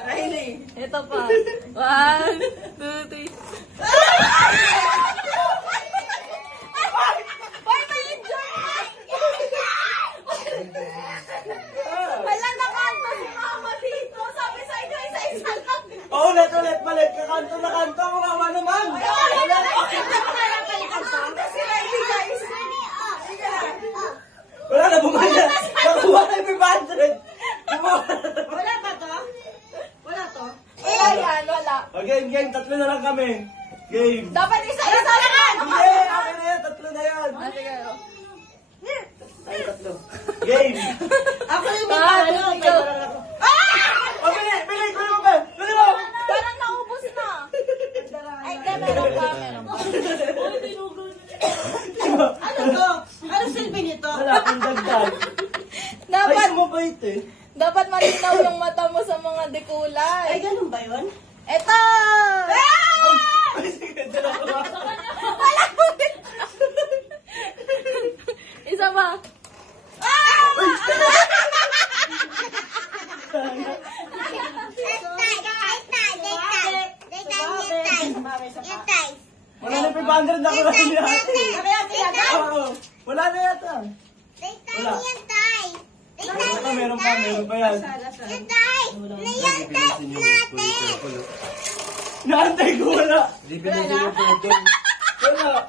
Riley. Ito pa. 1, 2, 3. Hoy, may enjoy! Wala na kanto si mama dito. Sabi sa inyo, isa-isa lang. Oh, ulit, balik. Kakanto na kanto. Kawawa naman. Si Riley, guys. Wala na, bumaya. Nakuha na yung 500. Wala ba to? Wala to? Wala yan, wala. O, game. Tatlo na lang kami. Game. Dapat isa-isa lang. Hindi, okay na yan. Tatlo na yan. Ah, sige. Tayo tatlo. Game. Ako yung may Ah, paano. ano, ikaw? O, bili mo ba? Bili mo. Parang naubos na. Ay, hindi, meron pa. Ano to? Ano silbi nito? Wala akong dagdag. Ay, Dapat, sumabait eh. dapat malinaw yung mata mo sa mga Ay, dekulay. ganun ba yun? Eto! Ay, sige, dalawa. Wala mo din. Isa pa. Wala na 500 na ko na niya ate. Kaya siya, Oo. Wala na yata. Wala. Meron pa yan. Naantay ko wala. Di binigyan yung pwede. Wala.